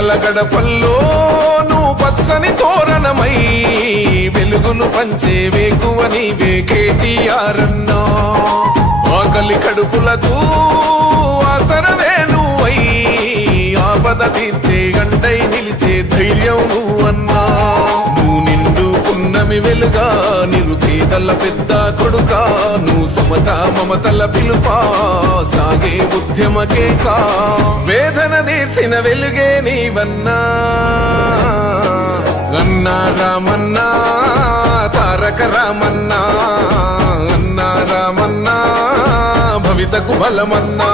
పేదల గడపల్లో నువ్వు పచ్చని తోరణమై వెలుగును పంచే వేకువ నీవే కేటీఆర్ అన్నా. ఆకలి కడుపులకు ఆసరవే నువ్వై ఆపద తీర్చే గంటై నిలిచే ధైర్యం నువ్వన్నా. నువ్వు నిండు పున్నమి వెలుగా నిరుపేదల పెద్ద కొడుకా. నువ్వు సమత మమతల పిలుపా సాగే ఉద్యమకే కా. వేదన తీర్చిన వెలుగే నీవన్నా. అన్నా రామన్నా తారక రామన్నా. అన్నా రామన్నా భవితకు బలమన్నా.